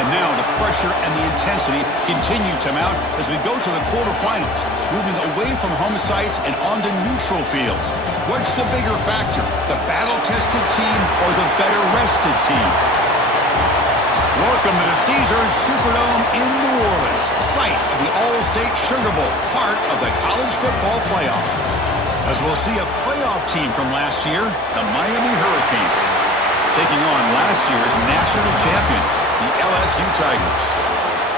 And now the pressure and the intensity continue to mount as we go to the quarterfinals, moving away from home sites and onto neutral fields. What's the bigger factor, the battle-tested team or the better-rested team? Welcome to the Caesars Superdome in New Orleans, site of the All-State Sugar Bowl, part of the college football playoff. As we'll see a playoff team from last year, the Miami Hurricanes, taking on last year's national champions, the LSU Tigers.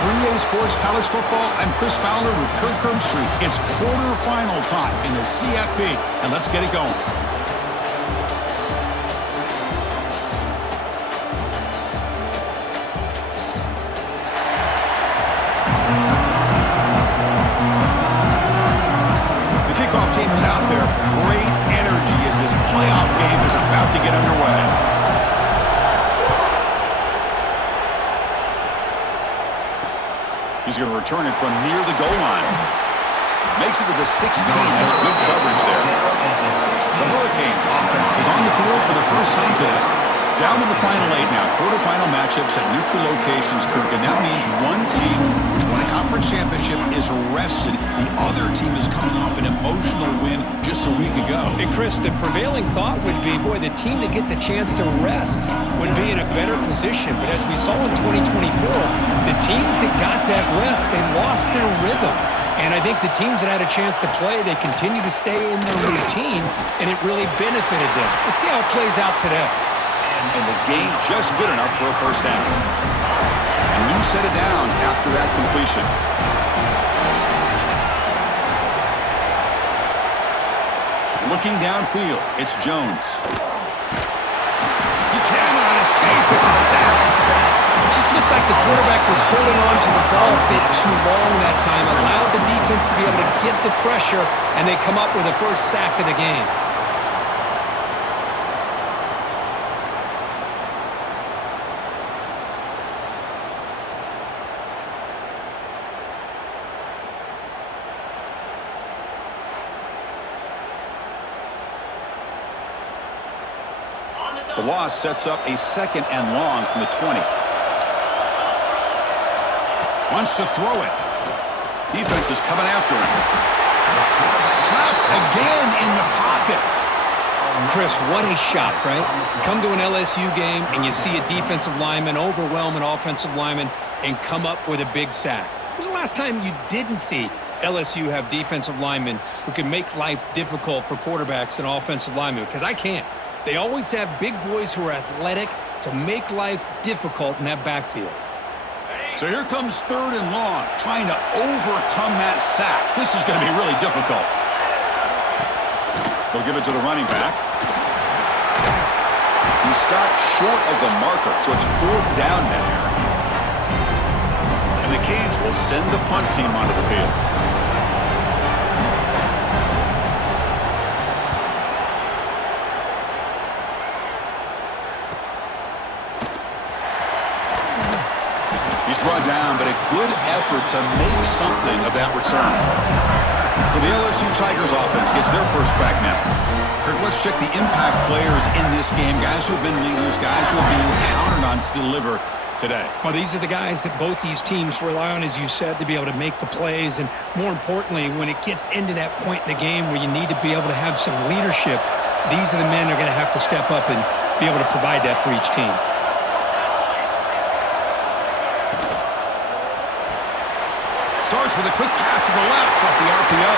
3A Sports College Football, I'm Chris Fowler with Kirk Herbstreit. It's quarterfinal time in the CFP, and let's get it going. The kickoff team is out there. Great energy as this playoff game is about to get underway. He's going to return it from near the goal line. Makes it to the 16. That's good coverage there. The Hurricanes offense is on the field for the first time today. Down to the final 8 now. Quarterfinal matchups at neutral locations, Kirk. And that means one team, which won a conference championship, is rested. The other team is coming off an emotional win just a week ago. And Chris, the prevailing thought would be, boy, the team that gets a chance to rest would be in a better position. But as we saw in 2024, the teams that got that rest, they lost their rhythm. And I think the teams that had a chance to play, they continue to stay in their routine, and it really benefited them. Let's see how it plays out today. And the game just good enough for a first down. A new set of downs after that completion. Looking downfield, it's Jones. He cannot escape. It's a sack. It just looked like the quarterback was holding on to the ball a bit too long that time, allowed the defense to be able to get the pressure, and they come up with the first sack of the game. The loss sets up a second and long from the 20. Wants to throw it. Defense is coming after him. Trapped again in the pocket. Chris, what a shot, right? Come to an LSU game and you see a defensive lineman overwhelm an offensive lineman and come up with a big sack. When was the last time you didn't see LSU have defensive linemen who can make life difficult for quarterbacks and offensive linemen? Because I can't. They always have big boys who are athletic to make life difficult in that backfield. So here comes third and long, trying to overcome that sack. This is going to be really difficult. They'll give it to the running back. He stopped short of the marker, so it's fourth down now. And the Canes will send the punt team onto the field. Brought down, but a good effort to make something of that return. So the LSU Tigers offense gets their first crack now. Kirk, let's check the impact players in this game. Guys who have been leaders, guys who are being counted on to deliver today. Well, these are the guys that both these teams rely on, as you said, to be able to make the plays. And more importantly, when it gets into that point in the game where you need to be able to have some leadership, these are the men who are going to have to step up and be able to provide that for each team. Starts with a quick pass to the left off the RPO.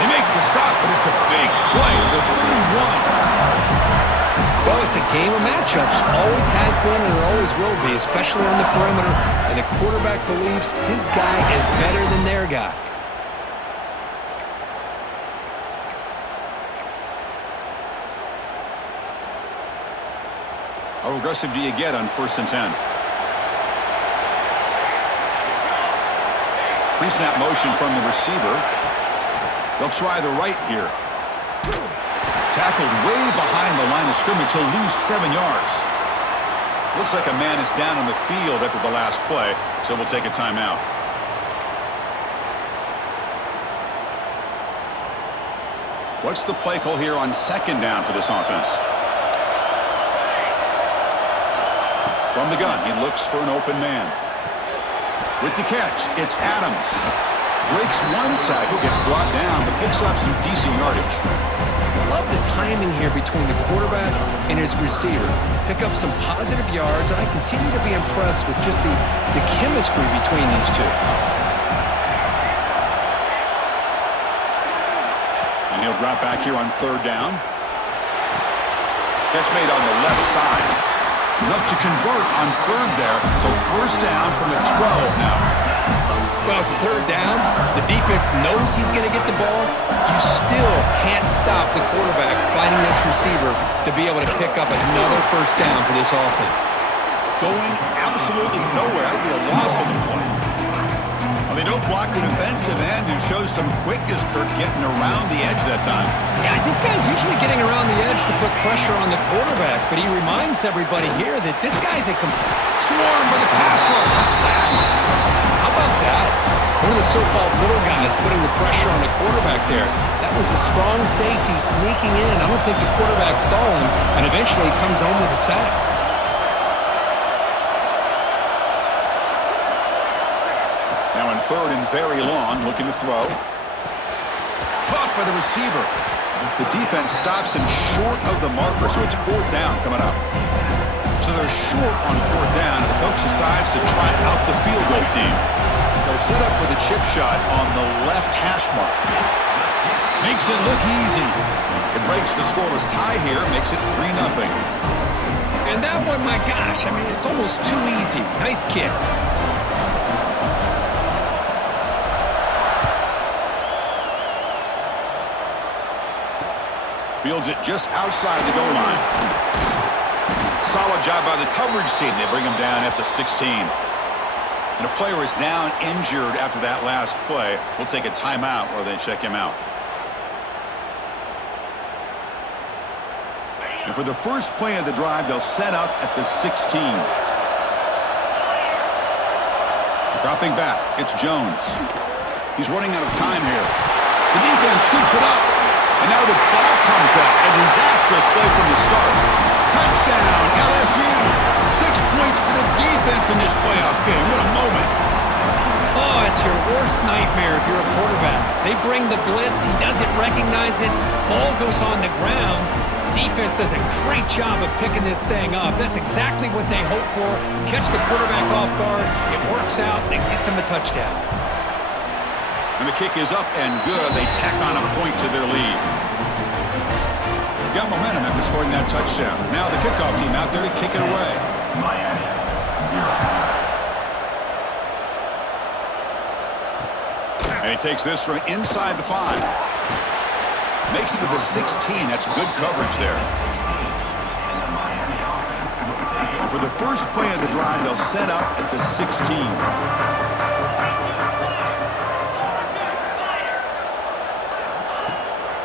They make the stop, but it's a big play. The 31. Well, it's a game of matchups. Always has been and it always will be, especially on the perimeter. And the quarterback believes his guy is better than their guy. How aggressive do you get on 1st and 10? Pre-snap motion from the receiver. They'll try the right here. Tackled way behind the line of scrimmage. He'll lose 7 yards. Looks like a man is down on the field after the last play, so we'll take a timeout. What's the play call here on 2nd down for this offense? From the gun, he looks for an open man. With the catch, it's Adams. Breaks one tackle, gets brought down, but picks up some decent yardage. Love the timing here between the quarterback and his receiver. Pick up some positive yards, and I continue to be impressed with just the chemistry between these two. And he'll drop back here on third down. Catch made on the left side. Enough to convert on third there, so first down from the 12 now. Well, it's third down. The defense knows he's going to get the ball. You still can't stop the quarterback fighting this receiver to be able to pick up another first down for this offense. Going absolutely nowhere. That would be a loss on the play. Well, they don't block the defensive end, who shows some quickness, Kirk, getting around the edge that time. Yeah, this guy's usually getting around the edge to put pressure on the quarterback, but he reminds everybody here that this guy's a Swarmed by the pass rush. A sack. How about that? One of the so-called little guys putting the pressure on the quarterback there. That was a strong safety sneaking in. I don't think the quarterback saw him, and eventually he comes home with a sack. Now in third and very long, looking to throw. Caught by the receiver. The defense stops him short of the marker, so it's fourth down coming up. So they're short on fourth down, and the coach decides to try out the field goal team. They'll set up with a chip shot on the left hash mark. Makes it look easy. It breaks the scoreless tie here, makes it 3-0. And that one, my gosh, I mean, it's almost too easy. Nice kick. Fields it just outside the goal line. Solid job by the coverage team. They bring him down at the 16. And a player is down injured after that last play. We'll take a timeout while they check him out. And for the first play of the drive, they'll set up at the 16. Dropping back, it's Jones. He's running out of time here. The defense scoops it up. And now the ball comes out. A disastrous play from the start. Touchdown, LSU. 6 points for the defense in this playoff game. What a moment. Oh, it's your worst nightmare if you're a quarterback. They bring the blitz. He doesn't recognize it. Ball goes on the ground. Defense does a great job of picking this thing up. That's exactly what they hope for. Catch the quarterback off guard. It works out, and it gets him a touchdown. And the kick is up and good. They tack on a point to their lead. Got momentum after scoring that touchdown. Now the kickoff team out there to kick it away. And he takes this from inside the 5. Makes it to the 16. That's good coverage there. And for the first play of the drive, they'll set up at the 16.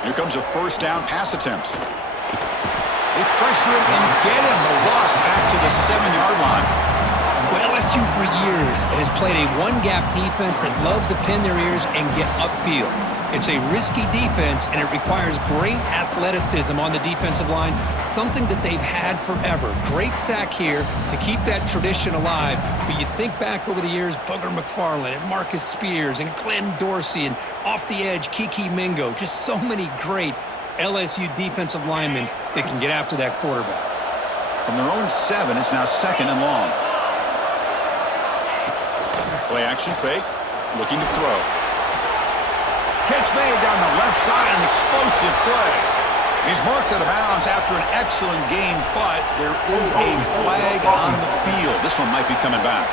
Here comes a first down pass attempt. They pressure him and get him. The loss back to the 7-yard line. Well, LSU for years has played a one-gap defense that loves to pin their ears and get upfield. It's a risky defense, and it requires great athleticism on the defensive line, something that they've had forever. Great sack here to keep that tradition alive. But you think back over the years, Booger McFarland and Marcus Spears and Glenn Dorsey and off the edge, Kiki Mingo. Just so many great LSU defensive linemen that can get after that quarterback. From their own 7, it's now second and long. Play action fake, looking to throw. Catch made down the left side, an explosive play. He's marked out of bounds after an excellent game, but there is a flag on the field. This one might be coming back.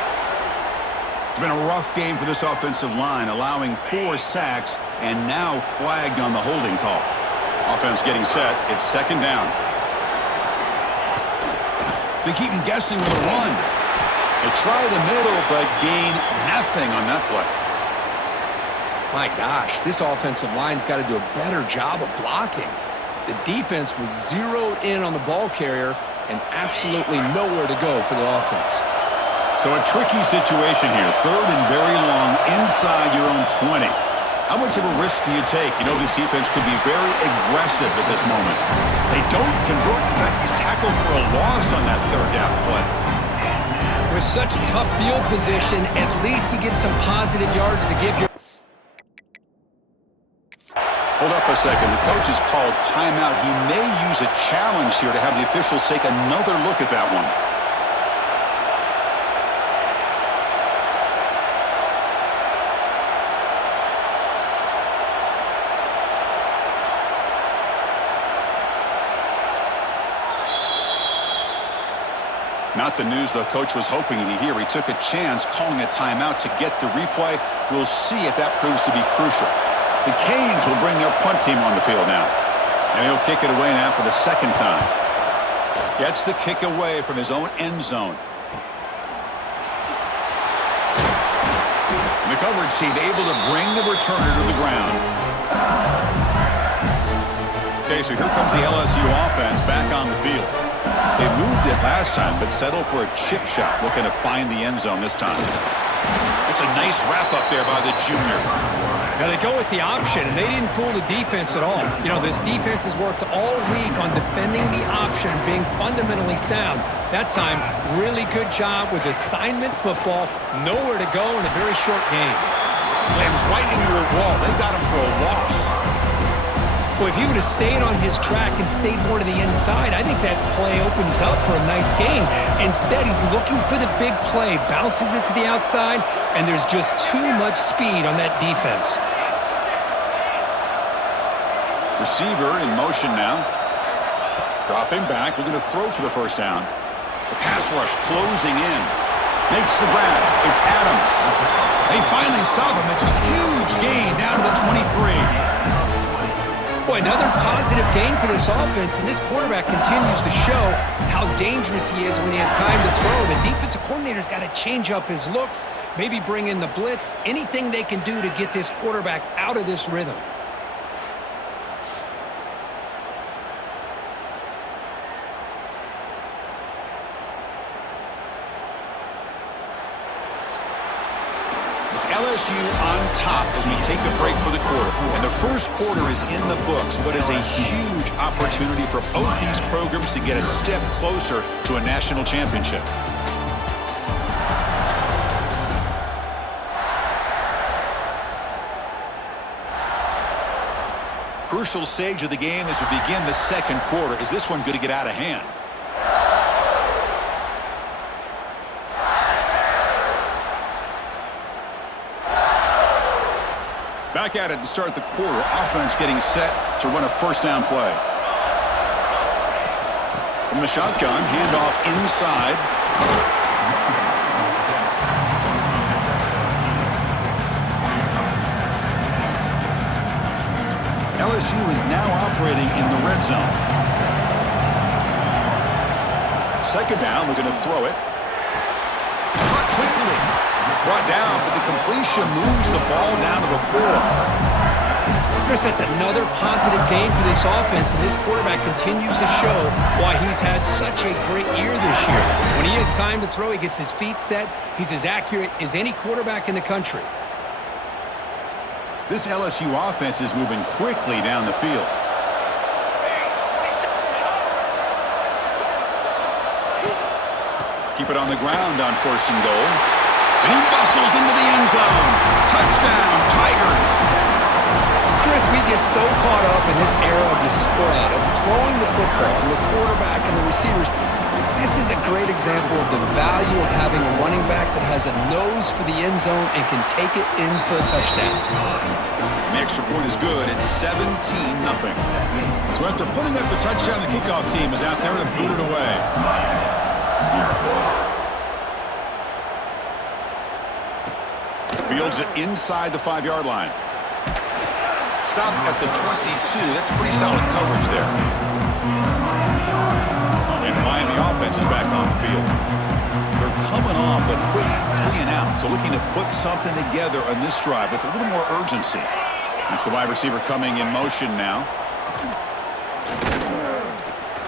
It's been a rough game for this offensive line, allowing 4 sacks and now flagged on the holding call. Offense getting set. It's second down. They keep him guessing with a run. They try the middle, but gain nothing on that play. My gosh, this offensive line's got to do a better job of blocking. The defense was zeroed in on the ball carrier and absolutely nowhere to go for the offense. So a tricky situation here. Third and very long inside your own 20. How much of a risk do you take? You know this defense could be very aggressive at this moment. They don't convert. In fact, he's tackled for a loss on that third down play. With such tough field position, at least he gets some positive yards to give you. Hold up a second. The coach has called timeout. He may use a challenge here to have the officials take another look at that one. Not the news the coach was hoping to hear. He took a chance calling a timeout to get the replay. We'll see if that proves to be crucial. The Canes will bring their punt team on the field now. And he'll kick it away now for the second time. Gets the kick away from his own end zone. And the coverage team able to bring the returner to the ground. Okay, so here comes the LSU offense back on the field. They moved it last time, but settled for a chip shot, looking to find the end zone this time. It's a nice wrap up there by the junior. Now they go with the option, and they didn't fool the defense at all. You know, this defense has worked all week on defending the option, being fundamentally sound. That time, really good job with assignment football. Nowhere to go in a very short game. Slams right into a wall. They got him for a loss. Well, if he would have stayed on his track and stayed more to the inside, I think that play opens up for a nice gain. Instead, he's looking for the big play, bounces it to the outside, and there's just too much speed on that defense. Receiver in motion now. Dropping back, looking to throw for the first down. The pass rush closing in. Makes the grab. It's Adams. They finally stop him. It's a huge gain down to the 23. Boy, another positive gain for this offense, and this quarterback continues to show how dangerous he is when he has time to throw. The defensive coordinator's got to change up his looks, maybe bring in the blitz, anything they can do to get this quarterback out of this rhythm. It's LSU on top as we take a break for the quarter. And the first quarter is in the books. What is a huge opportunity for both these programs to get a step closer to a national championship. Crucial stage of the game as we begin the second quarter. Is this one going to get out of hand? Back at it to start the quarter. Offense getting set to run a first down play. From the shotgun, handoff inside. LSU is now operating in the red zone. Second down, we're going to throw it. Caught quickly. Brought down, but the completion moves the ball down to the 4. Chris, that's another positive game for this offense, and this quarterback continues to show why he's had such a great year this year. When he has time to throw, he gets his feet set. He's as accurate as any quarterback in the country. This LSU offense is moving quickly down the field. Keep it on the ground on first and goal. And he bustles into the end zone. Touchdown, Tigers. Chris, we get so caught up in this era of the spread, of throwing the football, and the quarterback and the receivers. This is a great example of the value of having a running back that has a nose for the end zone and can take it in for a touchdown. The extra point is good. It's 17-0. So after putting up the touchdown, the kickoff team is out there to boot it away. Fields it inside the 5-yard line. Stop at the 22. That's pretty solid coverage there. And the Miami offense is back on the field. They're coming off a quick 3-and-out, so looking to put something together on this drive with a little more urgency. It's the wide receiver coming in motion now.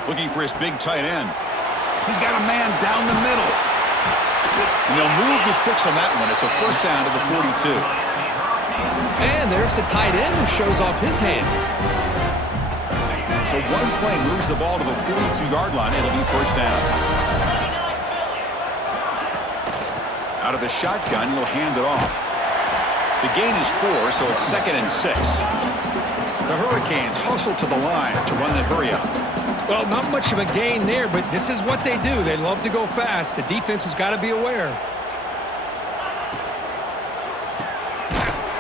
Looking for his big tight end. He's got a man down the middle. And they'll move the 6 on that one. It's a first down to the 42. And there's the tight end who shows off his hands. So one play moves the ball to the 42-yard line. It'll be first down. Out of the shotgun, he'll hand it off. The gain is 4, so it's 2nd and 6. The Hurricanes hustle to the line to run the hurry up. Well, not much of a gain there, but this is what they do. They love to go fast. The defense has got to be aware.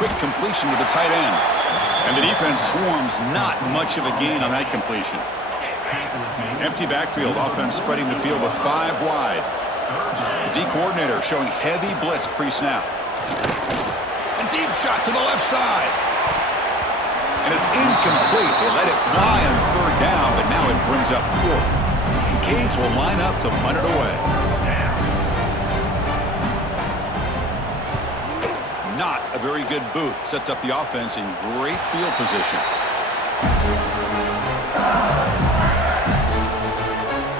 Quick completion to the tight end. And the defense swarms, not much of a gain on that completion. Empty backfield, offense spreading the field with 5 wide. The D coordinator showing heavy blitz pre-snap. A deep shot to the left side. And it's incomplete. They let it fly on 3rd down, but now it brings up 4th. And Canes will line up to punt it away. Not a very good boot. Sets up the offense in great field position.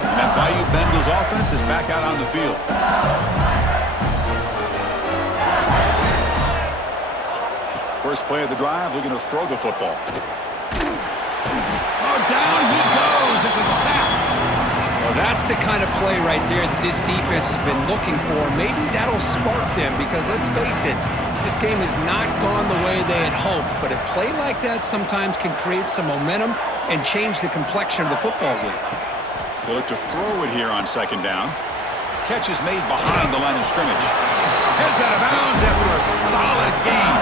And that Bayou Bengals offense is back out on the field. First play of the drive, looking to throw the football. Oh, down he goes. It's a sack. Well, that's the kind of play right there that this defense has been looking for. Maybe that'll spark them because, let's face it, this game has not gone the way they had hoped. But a play like that sometimes can create some momentum and change the complexion of the football game. They look to throw it here on 2nd down. Catch is made behind the line of scrimmage. Heads out of bounds after a solid gain.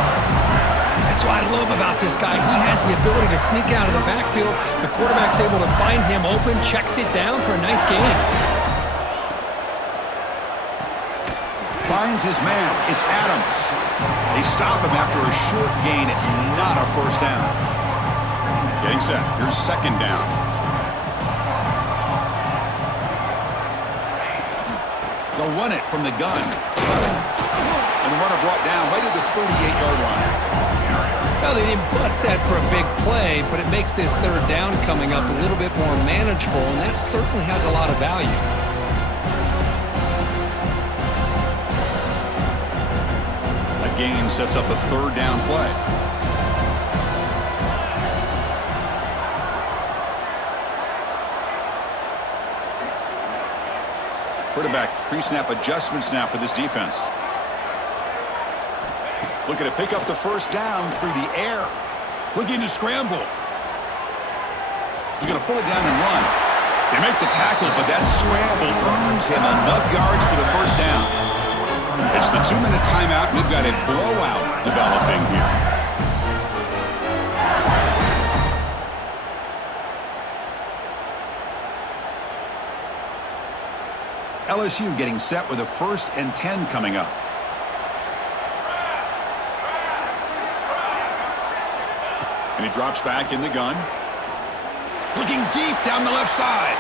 That's what I love about this guy. He has the ability to sneak out of the backfield. The quarterback's able to find him open, checks it down for a nice gain. Finds his man. It's Adams. They stop him after a short gain. It's not a 1st down. Getting set. Here's 2nd down. They'll run it from the gun. And the runner brought down right at the 38-yard line. Well, they didn't bust that for a big play, but it makes this 3rd down coming up a little bit more manageable, and that certainly has a lot of value. A gain sets up a 3rd down play. Quarterback pre-snap adjustments now for this defense. Looking to pick up the 1st down through the air. Looking to scramble. He's going to pull it down and run. They make the tackle, but that scramble earns him enough yards for the 1st down. It's the 2-minute timeout. We've got a blowout developing here. LSU getting set with a 1st and 10 coming up. And he drops back in the gun. Looking deep down the left side.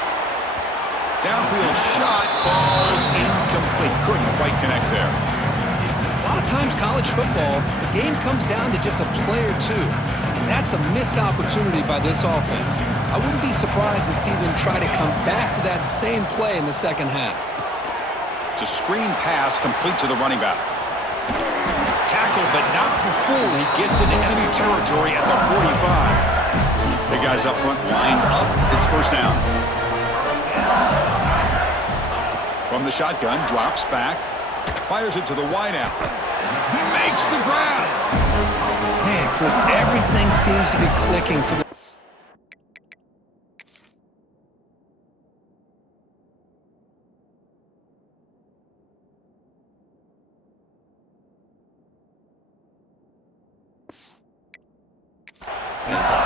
Downfield shot falls incomplete. Couldn't quite connect there. A lot of times college football, the game comes down to just a play or two. And that's a missed opportunity by this offense. I wouldn't be surprised to see them try to come back to that same play in the 2nd half. It's a screen pass complete to the running back. Tackle, but not before he gets into enemy territory at the 45. The guys up front lined up. It's 1st down. From the shotgun, drops back, fires it to the wideout. He makes the grab. Man, Chris, everything seems to be clicking for the...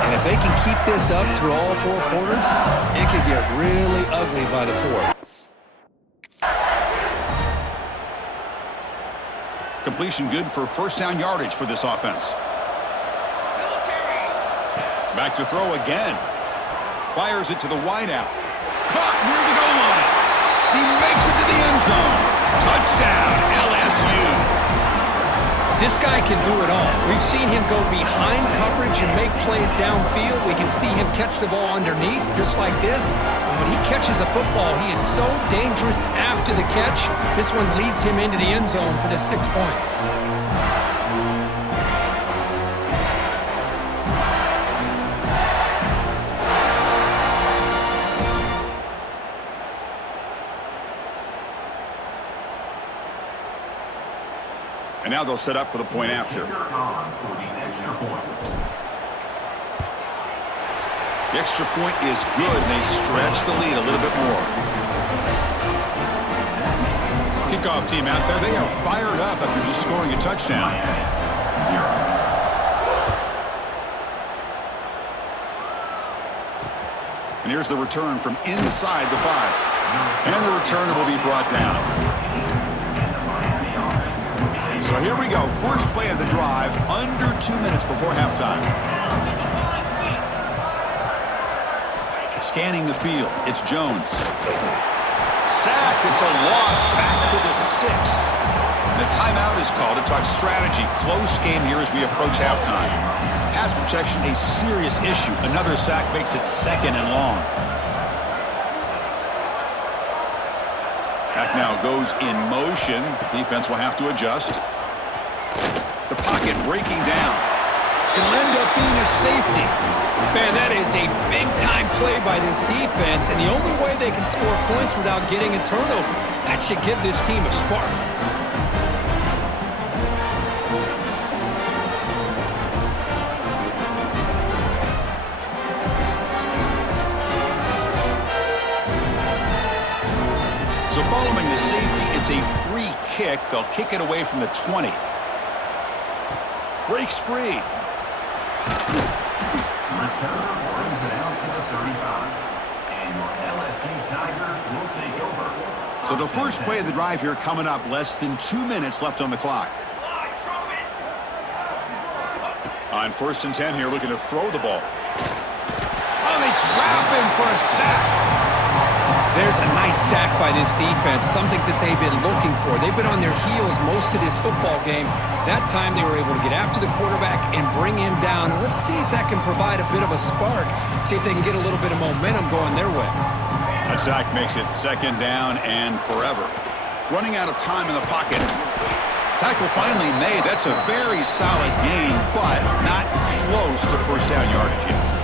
And if they can keep this up through all 4 quarters, it could get really ugly by the 4th. Completion good for 1st down yardage for this offense. Back to throw again. Fires it to the wideout. Caught near the goal line. He makes it to the end zone. Touchdown, LSU. This guy can do it all. We've seen him go behind coverage and make plays downfield. We can see him catch the ball underneath just like this. And when he catches a football, he is so dangerous after the catch. This one leads him into the end zone for the 6 points. And now they'll set up for the point after. The extra point is good, and they stretch the lead a little bit more. Kickoff team out there. They are fired up after just scoring a touchdown. And here's the return from inside the 5. And the returner will be brought down. So here we go. First play of the drive, under 2 minutes before halftime. Scanning the field, it's Jones. Sacked, it's a loss, back to the 6. The timeout is called to talk strategy. Close game here as we approach halftime. Pass protection, a serious issue. Another sack makes it 2nd and long. Back now goes in motion. Defense will have to adjust. The pocket breaking down. It'll end up being a safety. Man, that is a big-time play by this defense, and the only way they can score points without getting a turnover. That should give this team a spark. So following the safety, it's a free kick. They'll kick it away from the 20. Breaks free. Returner brings it out to the 35. And your LSU Tigers will take over. So the first play of the drive here coming up. Less than 2 minutes left on the clock. On 1st and 10 here, looking to throw the ball. Oh, they trap him for a sack. There's a nice sack by this defense, something that they've been looking for. They've been on their heels most of this football game. That time they were able to get after the quarterback and bring him down. Let's see if that can provide a bit of a spark, see if they can get a little bit of momentum going their way. That sack makes it 2nd down and forever. Running out of time in the pocket. Tackle finally made. That's a very solid gain, but not close to first down yardage yet.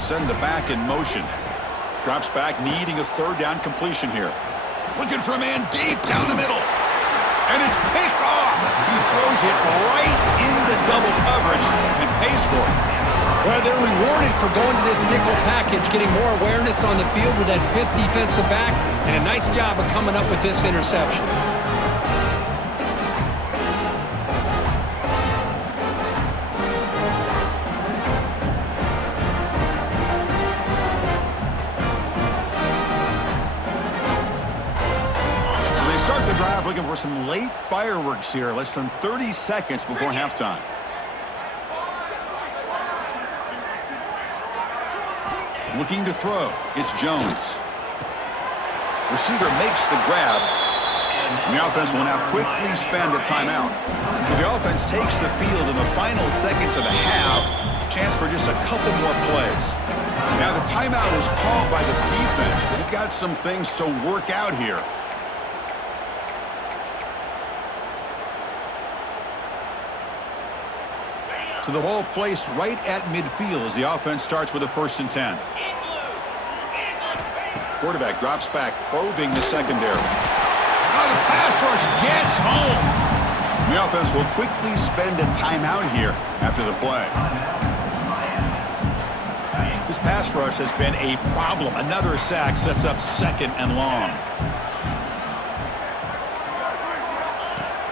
Send the back in motion. Drops back, needing a 3rd down completion here. Looking for a man deep down the middle. And it's picked off. He throws it right into double coverage and pays for it. Well, they're rewarded for going to this nickel package, getting more awareness on the field with that 5th defensive back, and a nice job of coming up with this interception. Start the drive looking for some late fireworks here. Less than 30 seconds before halftime. Looking to throw. It's Jones. Receiver makes the grab. And the offense will now quickly spend a timeout. So the offense takes the field in the final seconds of the half. Chance for just a couple more plays. Now the timeout is called by the defense. They've got some things to work out here. So the ball placed right at midfield as the offense starts with a 1st and 10. Quarterback drops back, probing the secondary. Oh, the pass rush gets home. The offense will quickly spend a timeout here after the play. This pass rush has been a problem. Another sack sets up 2nd and long.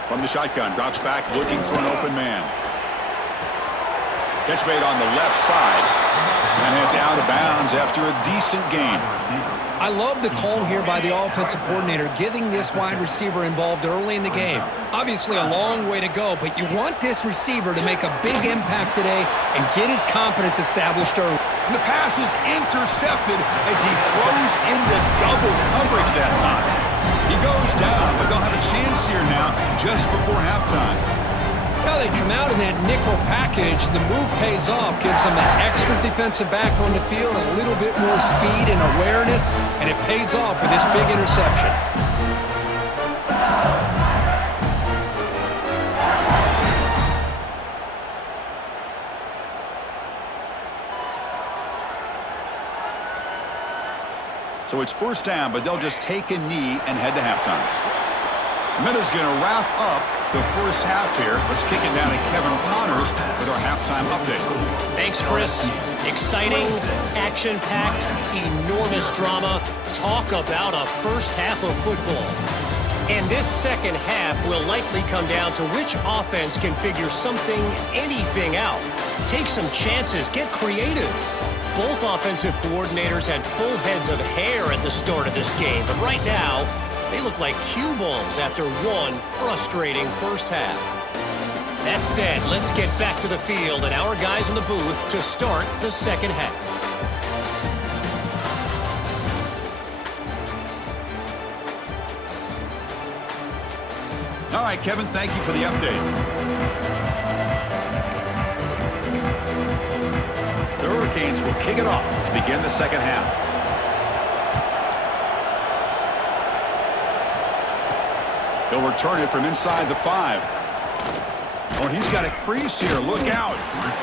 From the shotgun, drops back, looking for an open man. Catch made on the left side, and it's out of bounds after a decent gain. I love the call here by the offensive coordinator, getting this wide receiver involved early in the game. Obviously a long way to go, but you want this receiver to make a big impact today and get his confidence established early. And the pass is intercepted as he throws into double coverage that time. He goes down, but they'll have a chance here now just before halftime. Well, they come out in that nickel package. The move pays off, gives them an extra defensive back on the field, a little bit more speed and awareness, and it pays off for this big interception. So it's first down, but they'll just take a knee and head to halftime. Minuta's going to wrap up the first half here. Let's kick it down to Kevin Connors with our halftime update. Thanks, Chris. Exciting, action-packed, enormous drama. Talk about a first half of football. And this second half will likely come down to which offense can figure something, anything out. Take some chances, get creative. Both offensive coordinators had full heads of hair at the start of this game, but right now, they look like cue balls after one frustrating first half. That said, let's get back to the field and our guys in the booth to start the second half. All right, Kevin, thank you for the update. The Hurricanes will kick it off to begin the second half. He'll return it from inside the 5. Oh, and he's got a crease here. Look out.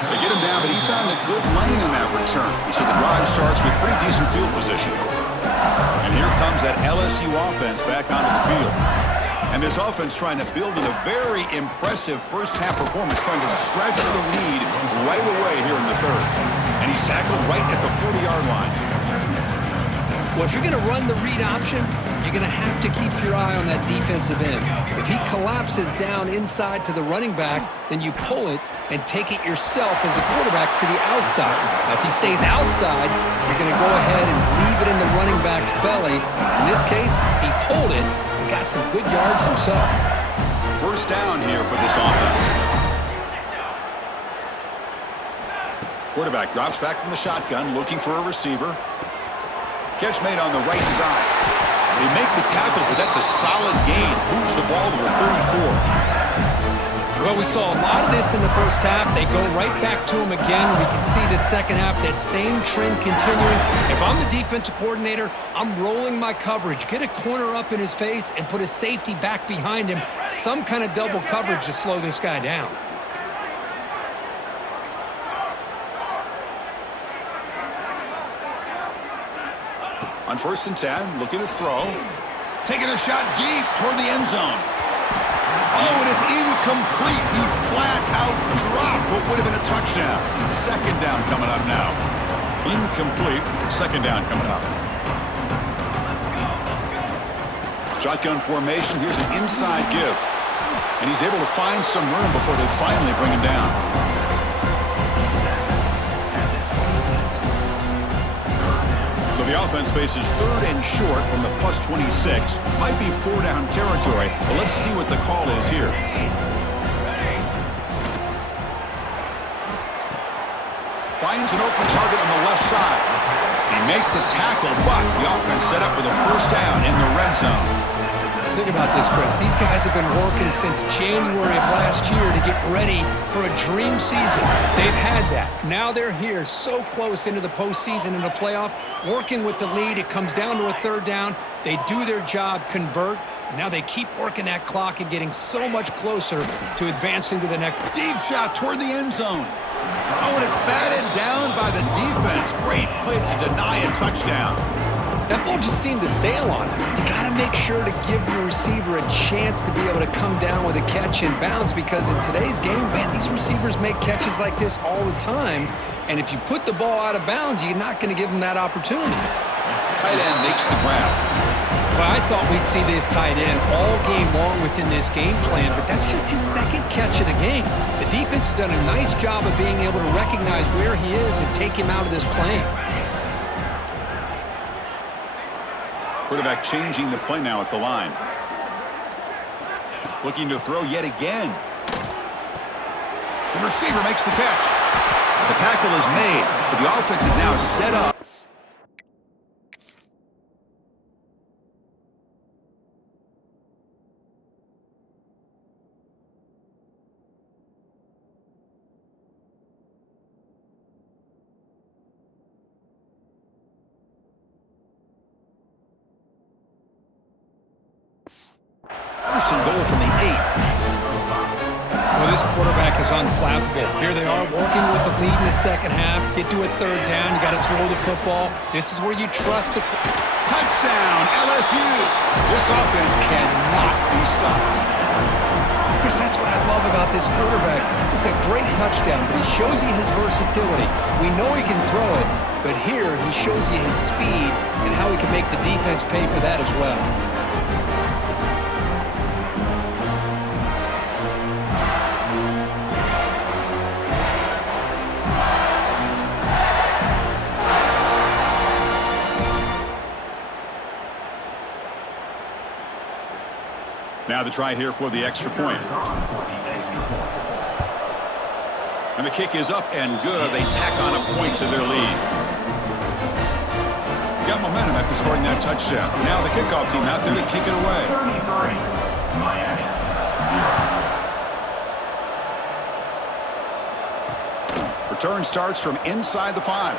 They get him down, but he found a good lane in that return. You see the drive starts with pretty decent field position. And here comes that LSU offense back onto the field. And this offense trying to build with a very impressive first-half performance, trying to stretch the lead right away here in the third. And he's tackled right at the 40-yard line. Well, if you're going to run the read option, you're going to have to keep your eye on that defensive end. If he collapses down inside to the running back, then you pull it and take it yourself as a quarterback to the outside. Now, if he stays outside, you're going to go ahead and leave it in the running back's belly. In this case, he pulled it and got some good yards himself. First down here for this offense. Quarterback drops back from the shotgun, looking for a receiver. Catch made on the right side. They make the tackle, but that's a solid gain. Moves the ball to the 34. Well, we saw a lot of this in the first half. They go right back to him again. We can see the second half, that same trend continuing. If I'm the defensive coordinator, I'm rolling my coverage. Get a corner up in his face and put a safety back behind him. Some kind of double coverage to slow this guy down. On 1st and 10, looking to throw. Taking a shot deep toward the end zone. Oh, and it's incomplete. He flat out dropped what would have been a touchdown. Second down coming up now. Incomplete. Second down coming up. Shotgun formation. Here's an inside give. And he's able to find some room before they finally bring him down. So the offense faces third and short from the +26. Might be 4-down territory, but let's see what the call is here. Finds an open target on the left side. He make the tackle, but the offense set up with a first down in the red zone. Think about this, Chris. These guys have been working since January of last year to get ready for a dream season. They've had that. Now they're here so close into the postseason and the playoff, working with the lead. It comes down to a third down. They do their job, convert. And now they keep working that clock and getting so much closer to advancing to the next. Deep shot toward the end zone. Oh, and it's batted down by the defense. Great play to deny a touchdown. That ball just seemed to sail on him. You got to make sure to give your receiver a chance to be able to come down with a catch and bounce, because in today's game, man, these receivers make catches like this all the time. And if you put the ball out of bounds, you're not going to give them that opportunity. Tight end makes the grab. Well, I thought we'd see this tight end all game long within this game plan, but that's just his second catch of the game. The defense has done a nice job of being able to recognize where he is and take him out of this plan. Quarterback changing the play now at the line. Looking to throw yet again. The receiver makes the catch. The tackle is made, but the offense is now set up. First and goal from the 8. Well, this quarterback is unflappable. Here they are working with the lead in the second half. Get to a third down. You got to throw the football. This is where you trust the... Touchdown, LSU. This offense cannot be stopped. Chris, that's what I love about this quarterback. It's a great touchdown, but he shows you his versatility. We know he can throw it, but here he shows you his speed and how he can make the defense pay for that as well. Now the try here for the extra point. And the kick is up and good. They tack on a point to their lead. Got momentum after scoring that touchdown. Now the kickoff team out there to kick it away. 33, Miami, 0. Return starts from inside the 5.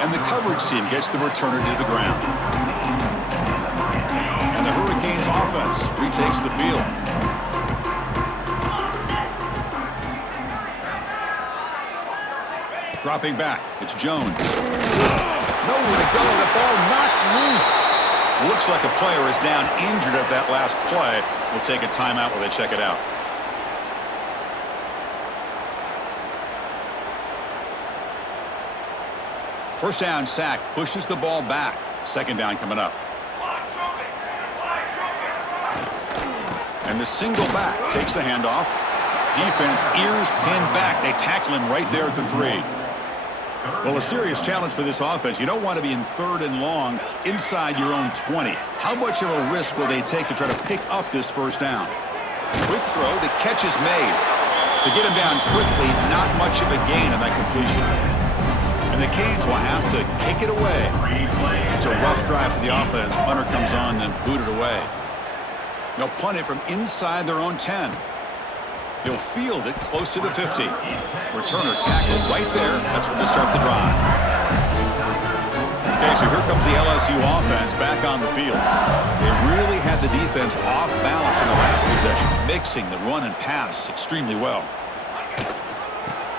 And the coverage team gets the returner to the ground. And the Hurricanes offense retakes the field. Dropping back, it's Jones. Nowhere to go, the ball knocked loose. Looks like a player is down injured at that last play. We'll take a timeout while they check it out. First down sack pushes the ball back. Second down coming up. And the single back takes the handoff. Defense ears pinned back. They tackle him right there at the 3. Well, a serious challenge for this offense. You don't want to be in 3rd and long inside your own 20. How much of a risk will they take to try to pick up this first down? Quick throw. The catch is made. To get him down quickly, not much of a gain on that completion. And the Canes will have to kick it away. It's a rough drive for the offense. Punter comes on and booted away. They'll punt it from inside their own 10. He'll field it close to the 50. Returner tackled right there. That's when they start the drive. Okay, so here comes the LSU offense back on the field. They really had the defense off balance in the last possession, mixing the run and pass extremely well.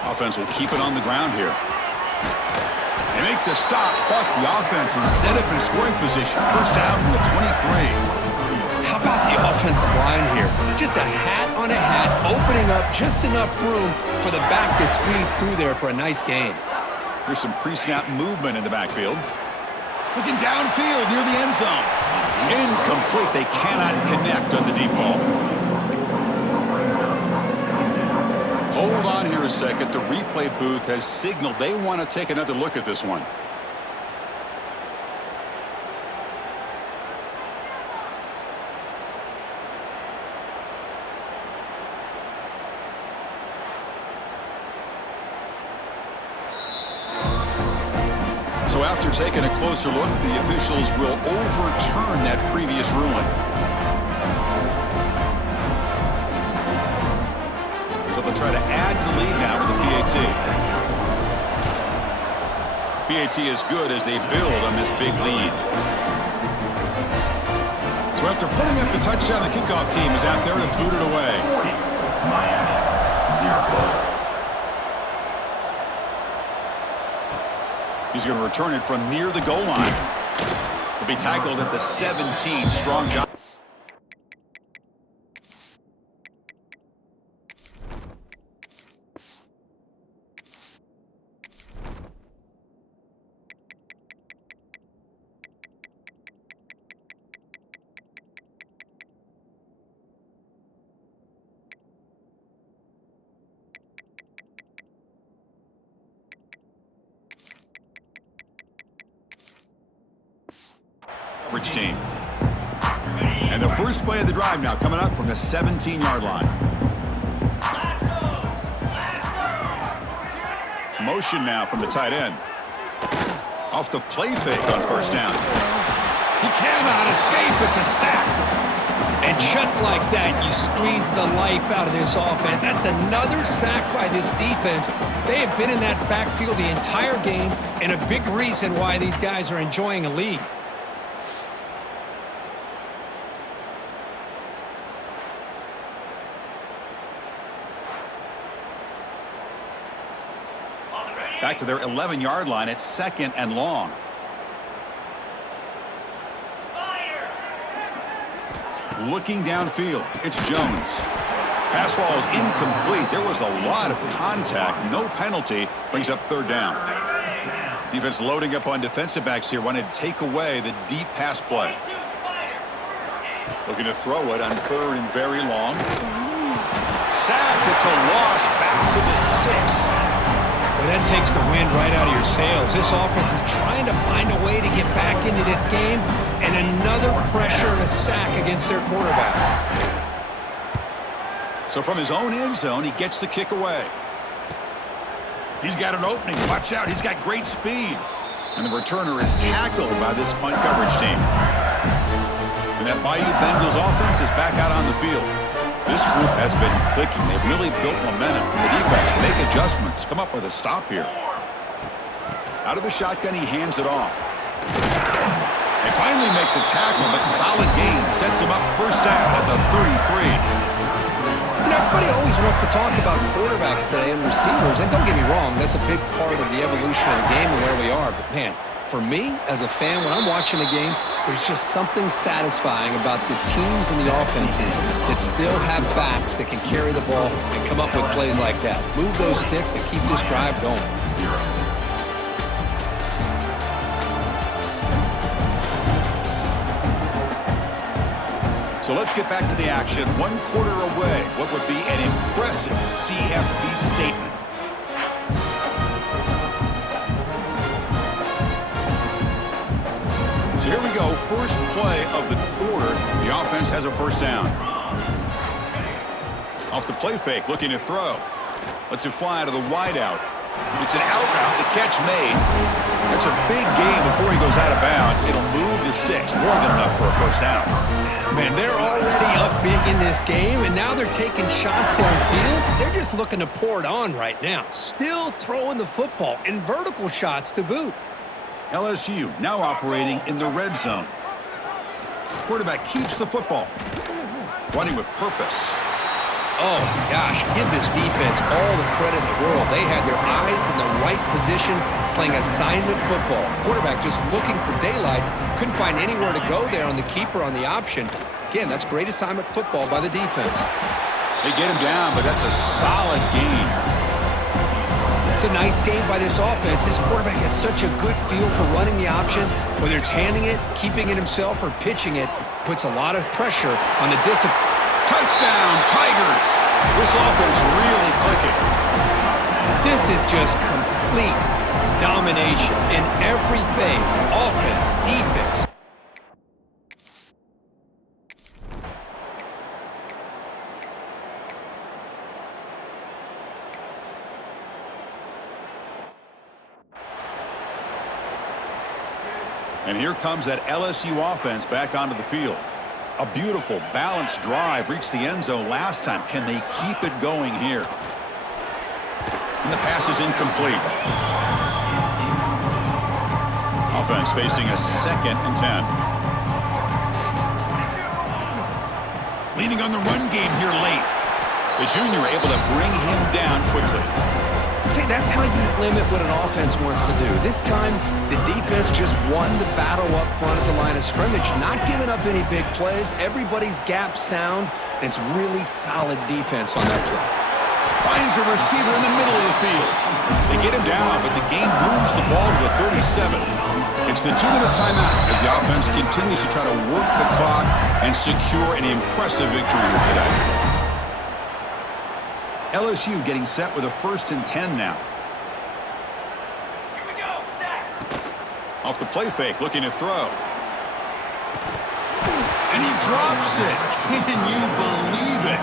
Offense will keep it on the ground here. They make the stop, but the offense is set up in scoring position. First down from the 23. How about the offensive line here? Just a hat on a hat, opening up just enough room for the back to squeeze through there for a nice gain. There's some pre-snap movement in the backfield. Looking downfield near the end zone. Incomplete. They cannot connect on the deep ball. Hold on here a second. The replay booth has signaled they want to take another look at this one. So after taking a closer look, the officials will overturn that previous ruling. So they'll try to add to the lead now with the PAT. PAT is good as they build on this big lead. So after putting up the touchdown, the kickoff team is out there to boot it away. 40, Miami, 0. He's going to return it from near the goal line. He'll be tackled at the 17. Strong job. Team. And the first play of the drive now coming up from the 17-yard line. Motion now from the tight end. Off the play fake on first down. He cannot escape. It's a sack. And just like that, you squeeze the life out of this offense. That's another sack by this defense. They have been in that backfield the entire game, and a big reason why these guys are enjoying a lead. Back to their 11-yard line at 2nd and long. looking downfield. It's Jones. Pass ball is incomplete. There was a lot of contact. No penalty. Brings up third down. Defense loading up on defensive backs here. Wanted to take away the deep pass play. Looking to throw it on third and very long. Sacked. It's a loss. Back to the 6. Well, that takes the wind right out of your sails. This offense is trying to find a way to get back into this game, and another pressure and a sack against their quarterback. So from his own end zone, he gets the kick away. He's got an opening. Watch out. He's got great speed. And the returner is tackled by this punt coverage team. And that Bayou Bengals offense is back out on the field. This group has been clicking. They've really built momentum. And the defense make adjustments. Come up with a stop here. Out of the shotgun, he hands it off. They finally make the tackle, but solid gain sets him up first down at the 33. And everybody always wants to talk about quarterbacks today and receivers. And don't get me wrong, that's a big part of the evolution of the game and where we are. But, man, for me, as a fan, when I'm watching a game, there's just something satisfying about the teams and the offenses that still have backs that can carry the ball and come up with plays like that. Move those sticks and keep this drive going. So let's get back to the action. 1 quarter away. What would be an impressive CFP statement. So here we go. First play of the quarter. The offense has a first down. Off the play fake, looking to throw. Lets it fly to the wideout. It's an out route. The catch made. It's a big gain before he goes out of bounds. It'll move the sticks. More than enough for a first down. Man, they're already up big in this game, and now they're taking shots downfield. They're just looking to pour it on right now. Still throwing the football, and vertical shots to boot. LSU now operating in the red zone. Quarterback keeps the football. Running with purpose. Oh, gosh, give this defense all the credit in the world. They had their eyes in the right position, playing assignment football. Quarterback just looking for daylight. Couldn't find anywhere to go there on the keeper on the option. Again, that's great assignment football by the defense. They get him down, but that's a solid gain. It's a nice game by this offense. This quarterback has such a good feel for running the option. Whether it's handing it, keeping it himself, or pitching it, puts a lot of pressure on the discipline. Touchdown, Tigers! This offense really clicking. This is just complete domination in every phase. Offense, defense. And here comes that LSU offense back onto the field. A beautiful, balanced drive reached the end zone last time. Can they keep it going here? And the pass is incomplete. Offense facing a 2nd and 10. Leaning on the run game here late. The junior able to bring him down quickly. See, that's how you limit what an offense wants to do. This time, the defense just won the battle up front at the line of scrimmage, not giving up any big plays. Everybody's gap sound, and it's really solid defense on that play. Finds a receiver in the middle of the field. They get him down, but the game moves the ball to the 37. It's the 2-minute timeout as the offense continues to try to work the clock and secure an impressive victory here today. LSU getting set with a 1st and 10 now. Here we go, set. Off the play fake, looking to throw. And he drops it. Can you believe it?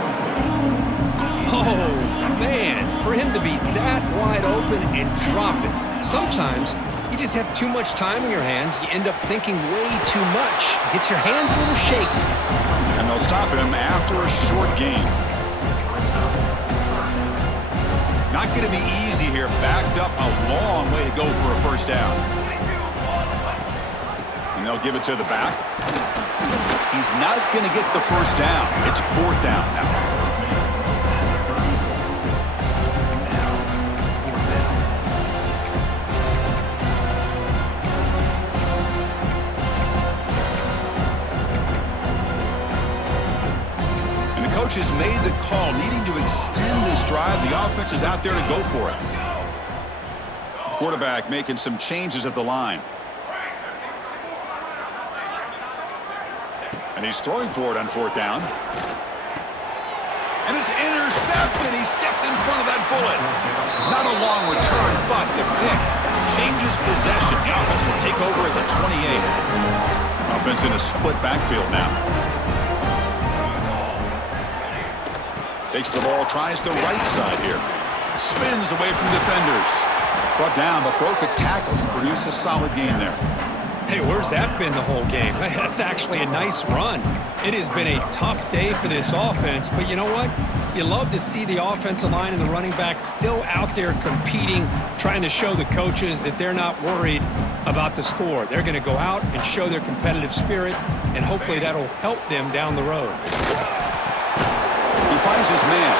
Oh, man, for him to be that wide open and drop it. Sometimes you just have too much time in your hands. You end up thinking way too much. Gets your hands a little shaky. And they'll stop him after a short game. Not going to be easy here. Backed up a long way to go for a first down. And they'll give it to the back. He's not going to get the first down. It's 4th down now. coach has made the call, needing to extend this drive. The offense is out there to go for it. Quarterback making some changes at the line. And he's throwing for it on 4th down. And it's intercepted. He stepped in front of that bullet. Not a long return, but the pick changes possession. The offense will take over at the 28. Offense in a split backfield now. Takes the ball, tries the right side here. Spins away from defenders. Brought down, but broke a tackle to produce a solid gain there. Hey, where's that been the whole game? That's actually a nice run. It has been a tough day for this offense, but you know what? You love to see the offensive line and the running back still out there competing, trying to show the coaches that they're not worried about the score. They're going to go out and show their competitive spirit, and hopefully that'll help them down the road. He finds his man.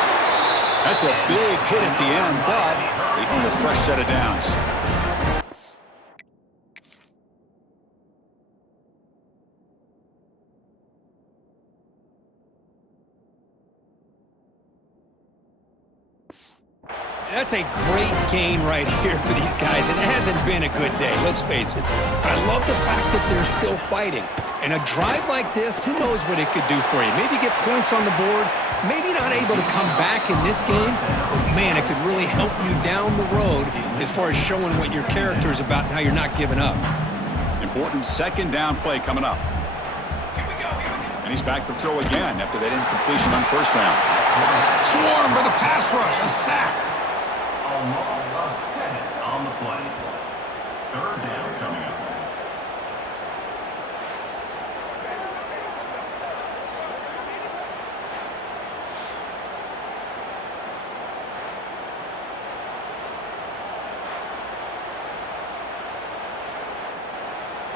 That's a big hit at the end, but they earn a fresh set of downs. That's a great gain right here for these guys. It hasn't been a good day, let's face it. But I love the fact that they're still fighting. And a drive like this, who knows what it could do for you. Maybe get points on the board, maybe not able to come back in this game, but man, it could really help you down the road as far as showing what your character is about and how you're not giving up. Important 2nd down play coming up. And he's back to throw again after that incompletion on 1st down. Swarmed by the pass rush, a sack. A loss of 7 on the play. 3rd down coming up.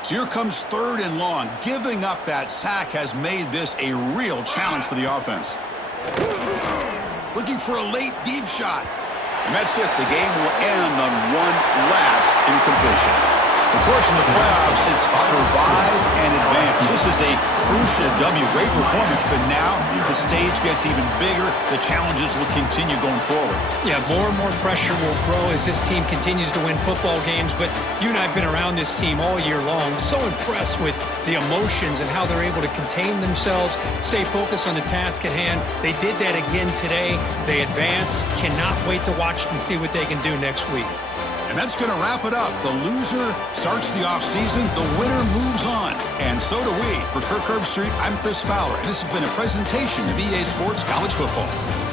So here comes 3rd and long. Giving up that sack has made this a real challenge for the offense. Looking for a late deep shot. And that's it. The game will end on one last incompletion. Of course, in the playoffs, it's survive and advance. This is a crucial W. Great performance, but now the stage gets even bigger. The challenges will continue going forward. Yeah, more and more pressure will grow as this team continues to win football games, but you and I have been around this team all year long. So impressed with the emotions and how they're able to contain themselves, stay focused on the task at hand. They did that again today. They advance. Cannot wait to watch and see what they can do next week. And that's going to wrap it up. The loser starts the offseason. The winner moves on. And so do we. For Kirk Herbstreit, I'm Chris Fowler. And this has been a presentation of EA Sports College Football.